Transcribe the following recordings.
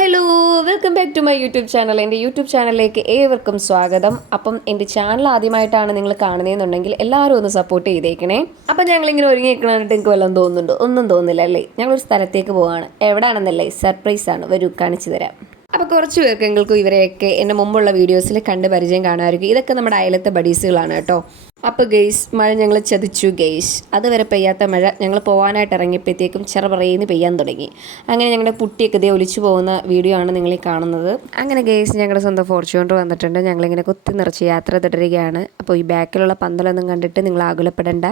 Hello welcome back to my YouTube channel എന്റെ YouTube ചാനലിലേക്ക് ഏവർക്കും സ്വാഗതം. അപ്പം എന്റെ ചാനൽ ആദ്യമായിട്ടാണ് നിങ്ങൾ കാണുന്നതെന്നുണ്ടെങ്കിൽ എല്ലാവരും ഒന്ന് സപ്പോർട്ട് ചെയ്തേക്കണേ. അപ്പം ഞങ്ങളിങ്ങനെ ഒരുങ്ങി എനിക്ക് വല്ലതും തോന്നുന്നുണ്ടോ? ഒന്നും തോന്നുന്നില്ല അല്ലേ? ഞങ്ങളൊരു സ്ഥലത്തേക്ക് പോവാണ്. എവിടെയാണെന്നല്ലേ സർപ്രൈസ് ആണ്. വരൂ കാണിച്ചു തരാം. അപ്പോൾ കുറച്ച് പേർക്കെങ്കിലും ഇവരെയൊക്കെ എന്റെ മുമ്പുള്ള വീഡിയോസിൽ കണ്ട് പരിചയം കാണാമായിരിക്കും. ഇതൊക്കെ നമ്മുടെ അയലത്തെ ബഡീസുകളാണ് കേട്ടോ. അപ്പോൾ ഗെയ്സ് മഴ ഞങ്ങൾ ചതിച്ചു ഗെയ്സ് അതുവരെ പെയ്യാത്ത മഴ ഞങ്ങൾ പോകാനായിട്ട് ഇറങ്ങിയപ്പോഴത്തേക്കും ചെറുപറയുന്ന് പെയ്യാൻ തുടങ്ങി. അങ്ങനെ ഞങ്ങളുടെ പുട്ടിയൊക്കെ ഇതേ ഒലിച്ചു പോകുന്ന വീഡിയോ ആണ് നിങ്ങൾ ഈ കാണുന്നത്. അങ്ങനെ ഗെയ്സ് ഞങ്ങളുടെ സ്വന്തം ഫോർച്യൂണർ വന്നിട്ടുണ്ട്. ഞങ്ങളിങ്ങനെ കുത്തി നിറച്ച് യാത്ര തുടരുകയാണ്. അപ്പോൾ ഈ ബാക്കിലുള്ള പന്തലൊന്നും കണ്ടിട്ട് നിങ്ങൾ ആകുലപ്പെടേണ്ട.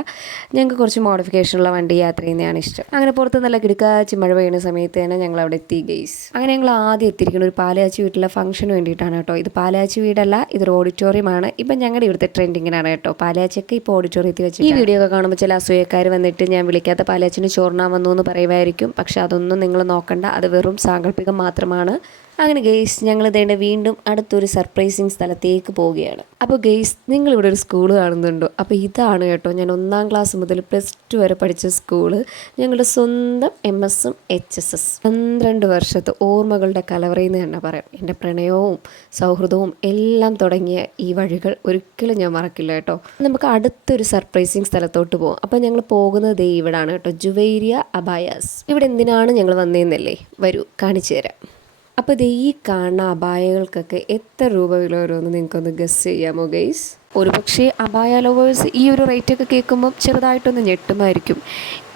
ഞങ്ങൾക്ക് കുറച്ച് മോഡിഫിക്കേഷനുള്ള വണ്ടി യാത്ര ചെയ്യുന്നതാണ് ഇഷ്ടം. അങ്ങനെ പുറത്ത് നല്ല കിടക്കാച്ചി മഴ പെയ്യുന്ന സമയത്ത് തന്നെ ഞങ്ങൾ അവിടെ എത്തി ഗെയ്സ് അങ്ങനെ ഞങ്ങൾ ആദ്യം എത്തിയിരിക്കുന്ന ഒരു പാലയാച്ചി വീട്ടിലെ ഫംഗ്ഷന് വേണ്ടിയിട്ടാണ് കേട്ടോ. ഇത് പാലയാച്ചി വീടല്ല ഇതൊരു ഓഡിറ്റോറിയമാണ് ഇപ്പം ഞങ്ങളുടെ ഇവിടുത്തെ ട്രെൻഡിങ്ങിനാണ് കേട്ടോ. പാലാച്ചൊക്കെ ഇപ്പോൾ ഓഡിറ്റോറിയത്തിൽ വെച്ച് ഈ വീഡിയോ ഒക്കെ കാണുമ്പോൾ ചില അസൂയക്കാർ വന്നിട്ട് ഞാൻ വിളിക്കാത്ത പാലാച്ചിന് ചോറിനാൻ വന്നു എന്ന് പറയുമായിരിക്കും. പക്ഷെ അതൊന്നും നിങ്ങൾ നോക്കണ്ട. അത് വെറും സാങ്കല്പികം മാത്രമാണ്. അങ്ങനെ ഗെയ്സ് ഞങ്ങൾ ഇതേണ്ട വീണ്ടും അടുത്തൊരു സർപ്രൈസിങ് സ്ഥലത്തേക്ക് പോവുകയാണ്. അപ്പോൾ ഗെയ്സ് നിങ്ങളിവിടെ ഒരു സ്കൂൾ കാണുന്നുണ്ടോ? അപ്പോൾ ഇതാണ് കേട്ടോ ഞാൻ ഒന്നാം ക്ലാസ് മുതൽ പ്ലസ് ടു വരെ പഠിച്ച സ്കൂൾ. ഞങ്ങളുടെ സ്വന്തം എം എസും എച്ച് എസ് എസ്. പന്ത്രണ്ട് വർഷത്തെ ഓർമ്മകളുടെ കലവറയെന്ന് തന്നെ പറയാം. എന്റെ പ്രണയവും സൗഹൃദവും എല്ലാം തുടങ്ങിയ ഈ വഴികൾ ഒരിക്കലും ഞാൻ മറക്കില്ല കേട്ടോ. നമുക്ക് അടുത്തൊരു സർപ്രൈസിങ് സ്ഥലത്തോട്ട് പോകാം അപ്പോൾ ഞങ്ങൾ പോകുന്നത് ഇവിടാണ് കേട്ടോ. ജുവേരിയ അബായാസ്. ഇവിടെ എന്തിനാണ് ഞങ്ങൾ വന്നതെന്നല്ലേ വരൂ കാണിച്ചു തരാം. അപ്പോൾ ഇത് ഈ കാണുന്ന അപായകൾക്കൊക്കെ എത്ര രൂപ വില വരുമെന്ന് നിങ്ങൾക്കൊന്ന് ഗസ് ചെയ്യാമോ ഗൈസ് ഒരു പക്ഷേ അപായ ലവേഴ്സ് ഈ ഒരു റേറ്റൊക്കെ കേൾക്കുമ്പം ചെറുതായിട്ടൊന്ന് ഞെട്ടുമായിരിക്കും.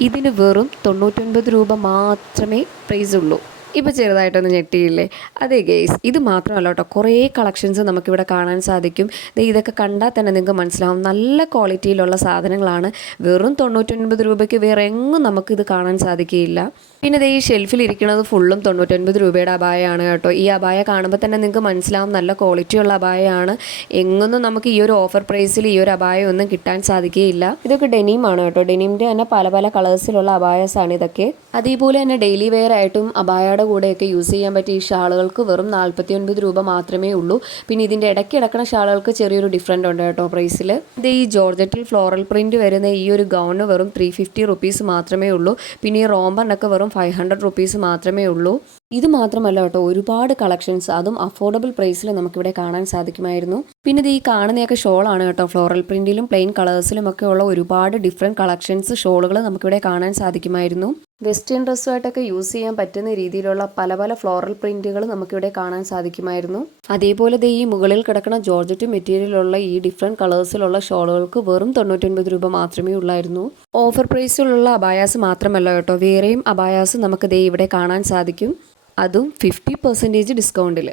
ഇതിന് വെറും തൊണ്ണൂറ്റൊൻപത് രൂപ മാത്രമേ പ്രൈസ് ഉള്ളൂ. ഇപ്പോൾ ചെറുതായിട്ടൊന്ന് ഞെട്ടിയില്ലേ? അതെ ഗെയ്സ് ഇത് മാത്രമല്ല കേട്ടോ. കുറേ കളക്ഷൻസ് നമുക്കിവിടെ കാണാൻ സാധിക്കും. ഇതൊക്കെ കണ്ടാൽ തന്നെ നിങ്ങൾക്ക് മനസ്സിലാവും. നല്ല ക്വാളിറ്റിയിലുള്ള സാധനങ്ങളാണ്. വെറും തൊണ്ണൂറ്റൊൻപത് രൂപയ്ക്ക് വേറെ എങ്ങും നമുക്കിത് കാണാൻ സാധിക്കുകയില്ല. പിന്നെ ഇത് ഈ ഷെൽഫിൽ ഇരിക്കുന്നത് ഫുള്ളും തൊണ്ണൂറ്റൊൻപത് രൂപയുടെ അപായമാണ് കേട്ടോ. ഈ അപായ കാണുമ്പോൾ തന്നെ നിങ്ങൾക്ക് മനസ്സിലാവും നല്ല ക്വാളിറ്റിയുള്ള അപായമാണ് എങ്ങൊന്നും നമുക്ക് ഈ ഒരു ഓഫർ പ്രൈസിൽ ഈ ഒരു അപായം ഒന്നും കിട്ടാൻ സാധിക്കുകയില്ല. ഇതൊക്കെ ഡെനീമാണ് കേട്ടോ. ഡെനീമിന്റെ തന്നെ പല പല കളേഴ്സിലുള്ള അപായസാണ് ഇതൊക്കെ. അതേപോലെ തന്നെ ഡെയിലി വെയർ ആയിട്ടും അപായയുടെ കൂടെയൊക്കെ യൂസ് ചെയ്യാൻ പറ്റിയ ഈ ഷാളുകൾക്ക് വെറും നാൽപ്പത്തി ഒൻപത് രൂപ മാത്രമേ ഉള്ളൂ. പിന്നെ ഇതിന്റെ ഇടയ്ക്ക് ഇടക്കണ ഷാളുകൾക്ക് ചെറിയൊരു ഡിഫറന്റ് ഉണ്ട് കേട്ടോ പ്രൈസിൽ ഇത് ഈ ജോർജറ്റിൽ ഫ്ലോറൽ പ്രിന്റ് വരുന്ന ഈ ഒരു ഗൗണ് വെറും ത്രീ ഫിഫ്റ്റി റുപ്പീസ് മാത്രമേ ഉള്ളൂ. പിന്നെ ഈ റോംബറിനൊക്കെ വെറും ഫൈവ് ഹൺഡ്രഡ് റുപ്പീസ് മാത്രമേ ഉള്ളൂ. ഇത് മാത്രമല്ല കേട്ടോ ഒരുപാട് കളക്ഷൻസ് അതും അഫോർഡബിൾ പ്രൈസിൽ നമുക്കിവിടെ കാണാൻ സാധിക്കുമായിരുന്നു. പിന്നെ ഇത് ഈ കാണുന്നതൊക്കെ ഷോളാണ് കേട്ടോ ഫ്ലോറൽ പ്രിന്റിലും പ്ലെയിൻ കളേഴ്സിലും ഒക്കെ ഉള്ള ഒരുപാട് ഡിഫറെന്റ് കളക്ഷൻസ് ഷോളുകൾ നമുക്കിവിടെ കാണാൻ സാധിക്കുമായിരുന്നു. വെസ്റ്റേൺ ഡ്രസ്സുമായിട്ടൊക്കെ യൂസ് ചെയ്യാൻ പറ്റുന്ന രീതിയിലുള്ള പല പല ഫ്ലോറൽ പ്രിന്റുകൾ നമുക്കിവിടെ കാണാൻ സാധിക്കുമായിരുന്നു. അതേപോലെ ദേ ഈ മുകളിൽ കിടക്കുന്ന ജോർജറ്റ് മെറ്റീരിയലുള്ള ഈ ഡിഫറെന്റ് കളേഴ്സിലുള്ള ഷോളുകൾക്ക് വെറും തൊണ്ണൂറ്റൊൻപത് രൂപ മാത്രമേ ഉള്ളായിരുന്നു. ഓഫർ പ്രൈസിലുള്ള അബായാസ് മാത്രമല്ല കേട്ടോ. വേറെയും അബായാസ് നമുക്ക് ദേ ഇവിടെ കാണാൻ സാധിക്കും. അതും ഫിഫ്റ്റി പെർസെന്റേജ് ഡിസ്കൗണ്ടിൽ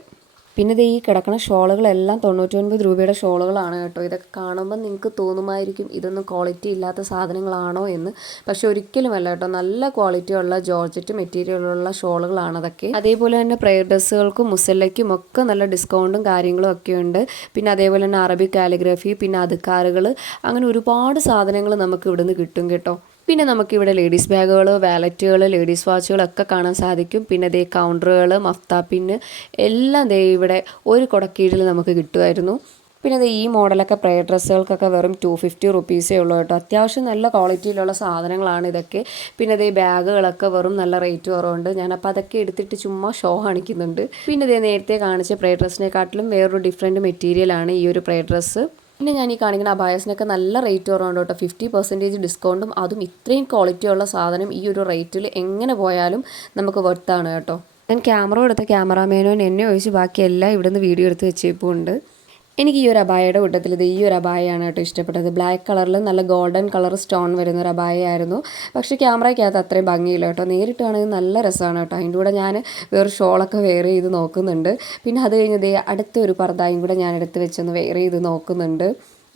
പിന്നെ ഇത് ഈ കിടക്കുന്ന ഷോളുകളെല്ലാം തൊണ്ണൂറ്റൊൻപത് രൂപയുടെ ഷോളുകളാണ് കേട്ടോ. ഇതൊക്കെ കാണുമ്പോൾ നിങ്ങൾക്ക് തോന്നുമായിരിക്കും ഇതൊന്നും ക്വാളിറ്റി ഇല്ലാത്ത സാധനങ്ങളാണോ എന്ന്. പക്ഷെ ഒരിക്കലുമല്ല കേട്ടോ. നല്ല ക്വാളിറ്റി ഉള്ള ജോർജറ്റ് മെറ്റീരിയലുള്ള ഷോളുകളാണ് അതൊക്കെ. അതേപോലെ തന്നെ പ്രെയർ ഡ്രസ്സുകൾക്കും മുസല്ലയ്ക്കും ഒക്കെ നല്ല ഡിസ്കൗണ്ടും കാര്യങ്ങളും ഒക്കെ ഉണ്ട്. പിന്നെ അതേപോലെ തന്നെ അറബിക് കാലിഗ്രഫി പിന്നെ അതുക്കാറുകൾ അങ്ങനെ ഒരുപാട് സാധനങ്ങൾ നമുക്ക് ഇവിടുന്ന് കിട്ടും കേട്ടോ. പിന്നെ നമുക്കിവിടെ ലേഡീസ് ബാഗുകൾ വാലറ്റുകൾ ലേഡീസ് വാച്ചുകളൊക്കെ കാണാൻ സാധിക്കും. പിന്നെ ദേ കൗണ്ടറുകൾ മഫ്താപ്പിന് എല്ലാം ദേ ഇവിടെ ഒരു കുടക്കീഴിൽ നമുക്ക് കിട്ടുമായിരുന്നു. പിന്നെ ഈ മോഡലൊക്കെ പ്രയർ ഡ്രസ്സുകൾക്കൊക്കെ വെറും ടു ഫിഫ്റ്റി റുപ്പീസേ ഉള്ളൂ കേട്ടോ. അത്യാവശ്യം നല്ല ക്വാളിറ്റിയിലുള്ള സാധനങ്ങളാണ് ഇതൊക്കെ. പിന്നെ ദേ ബാഗുകളൊക്കെ വെറും നല്ല റേറ്റ് കുറവുണ്ട്. ഞാനപ്പോൾ അതൊക്കെ എടുത്തിട്ട് ചുമ്മാ ഷോ കാണിക്കുന്നുണ്ട്. പിന്നെ ദേ നേരത്തെ കാണിച്ച പ്രയർ ഡ്രസ്സിനെക്കാട്ടിലും വേറൊരു ഡിഫറെന്റ് മെറ്റീരിയലാണ് ഈ ഒരു പ്രയർ ഡ്രസ്സ് പിന്നെ ഞാൻ ഈ കാണിക്കുന്ന അബായസിനൊക്കെ നല്ല റേറ്റ് കുറവുണ്ട് കേട്ടോ. ഫിഫ്റ്റി പെർസെന്റേജ് ഡിസ്കൗണ്ടും അതും ഇത്രയും ക്വാളിറ്റിയുള്ള സാധനം ഈ ഒരു റേറ്റിൽ എങ്ങനെ പോയാലും നമുക്ക് വെർത്താണ് കേട്ടോ. ഞാൻ ക്യാമറ എടുത്ത ക്യാമറാമാനോൻ എന്നെ ഒഴിച്ച് ബാക്കി എല്ലാം ഇവിടുന്ന് വീഡിയോ എടുത്ത് വെച്ചേപ്പുണ്ട്. എനിക്ക് ഈ ഒരു അബായയുടെ കൂട്ടത്തിൽ ഇത് ഈ ഒരു അബായയാണ് കേട്ടോ ഇഷ്ടപ്പെട്ടത്. ബ്ലാക്ക് കളറിൽ നല്ല ഗോൾഡൻ കളർ സ്റ്റോൺ വരുന്ന ഒരു അബായയായിരുന്നു. പക്ഷേ ക്യാമറയ്ക്കകത്ത് അത്രയും ഭംഗിയില്ല കേട്ടോ. നേരിട്ട് കാണുന്നത് നല്ല രസമാണ് കേട്ടോ. അതിന്റെ കൂടെ ഞാൻ വേറെ ഷോളൊക്കെ വെയർ ചെയ്ത് നോക്കുന്നുണ്ട്. പിന്നെ അത് കഴിഞ്ഞത് അടുത്ത ഒരു പർദ്ദയും കൂടെ ഞാൻ എടുത്ത് വെച്ചൊന്ന് വെയർ ചെയ്ത് നോക്കുന്നുണ്ട്.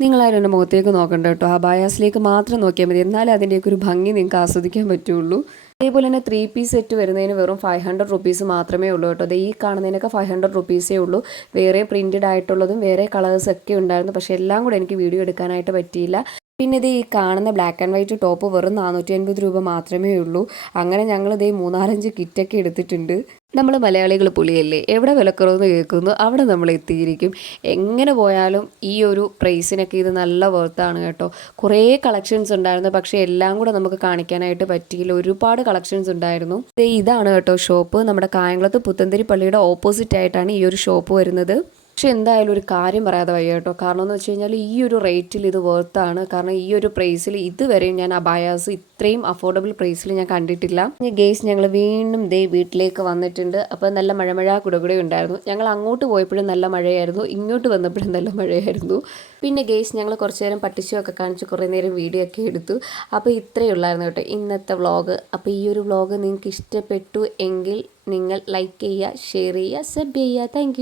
നിങ്ങളാരും എന്റെ മുഖത്തേക്ക് നോക്കണ്ട കേട്ടോ. ആ ബയാസിലേക്ക് മാത്രം നോക്കിയാൽ മതി. എന്നാലേ അതിന്റെയൊക്കെ ഒരു ഭംഗി നിങ്ങൾക്ക് ആസ്വദിക്കാൻ പറ്റുള്ളൂ. അതേപോലെ തന്നെ ത്രീ പീസ് സെറ്റ് വരുന്നതിന് വെറും ഫൈവ് ഹൺഡ്രഡ് റുപ്പീസ് മാത്രമേ ഉള്ളൂ കേട്ടോ. അത് ഈ കാണുന്നതിനൊക്കെ ഫൈവ് ഹൺഡ്രഡ് റുപ്പീസേ ഉള്ളൂ. വേറെ പ്രിന്റഡ് ആയിട്ടുള്ളതും വേറെ കളേഴ്സൊക്കെ ഉണ്ടായിരുന്നു. പക്ഷേ എല്ലാം കൂടെ എനിക്ക് വീഡിയോ എടുക്കാനായിട്ട് പറ്റിയില്ല. പിന്നെ ഇത് ഈ കാണുന്ന ബ്ലാക്ക് ആൻഡ് വൈറ്റ് ടോപ്പ് വെറും നാനൂറ്റി അൻപത് രൂപ മാത്രമേ ഉള്ളൂ. അങ്ങനെ ഞങ്ങൾ ഇതേ മൂന്നാലഞ്ച് കിറ്റൊക്കെ എടുത്തിട്ടുണ്ട്. നമ്മൾ മലയാളികൾ പുളിയല്ലേ? എവിടെ വിലക്കുറവെന്ന് കേൾക്കുന്നു? അവിടെ നമ്മൾ എത്തിയിരിക്കും. എങ്ങനെ പോയാലും ഈ ഒരു പ്രൈസിനൊക്കെ ഇത് നല്ല വർത്താണ് കേട്ടോ. കുറേ കളക്ഷൻസ് ഉണ്ടായിരുന്നു. പക്ഷേ എല്ലാം കൂടെ നമുക്ക് കാണിക്കാനായിട്ട് പറ്റിയില്ല. ഒരുപാട് കളക്ഷൻസ് ഉണ്ടായിരുന്നു. ഇതാണ് കേട്ടോ ഷോപ്പ് നമ്മുടെ കായംകുളത്ത് പുത്തന്തിരി പള്ളിയുടെ ഓപ്പോസിറ്റ് ആയിട്ടാണ് ഈ ഒരു ഷോപ്പ് വരുന്നത്. പക്ഷെ എന്തായാലും ഒരു കാര്യം പറയാതെ വയ്യ കേട്ടോ. കാരണം എന്ന് വെച്ച് കഴിഞ്ഞാൽ ഈ ഒരു റേറ്റിൽ ഇത് വർത്താണ് കാരണം ഈ ഒരു പ്രൈസിൽ ഇതുവരെയും ഞാൻ അബായാസ് ഇത്രയും അഫോർഡബിൾ പ്രൈസിൽ ഞാൻ കണ്ടിട്ടില്ല. ഗേസ് ഞങ്ങൾ വീണ്ടും ദേ വീട്ടിലേക്ക് വന്നിട്ടുണ്ട്. അപ്പോൾ നല്ല മഴമഴ കുടകുടെ ഉണ്ടായിരുന്നു. ഞങ്ങൾ അങ്ങോട്ട് പോയപ്പോഴും നല്ല മഴയായിരുന്നു. ഇങ്ങോട്ട് വന്നപ്പോഴും നല്ല മഴയായിരുന്നു. പിന്നെ ഗേസ് ഞങ്ങൾ കുറച്ച് നേരം പട്ടിച്ചുമൊക്കെ കാണിച്ച് കുറേ നേരം വീഡിയോ ഒക്കെ എടുത്തു. അപ്പോൾ ഇത്രയേ ഉള്ളായിരുന്നു കേട്ടോ ഇന്നത്തെ വ്ളോഗ് അപ്പോൾ ഈ ഒരു വ്ളോഗ് നിങ്ങൾക്ക് ഇഷ്ടപ്പെട്ടു എങ്കിൽ നിങ്ങൾ ലൈക്ക് ചെയ്യുക ഷെയർ ചെയ്യുക സബ് ചെയ്യുക. താങ്ക്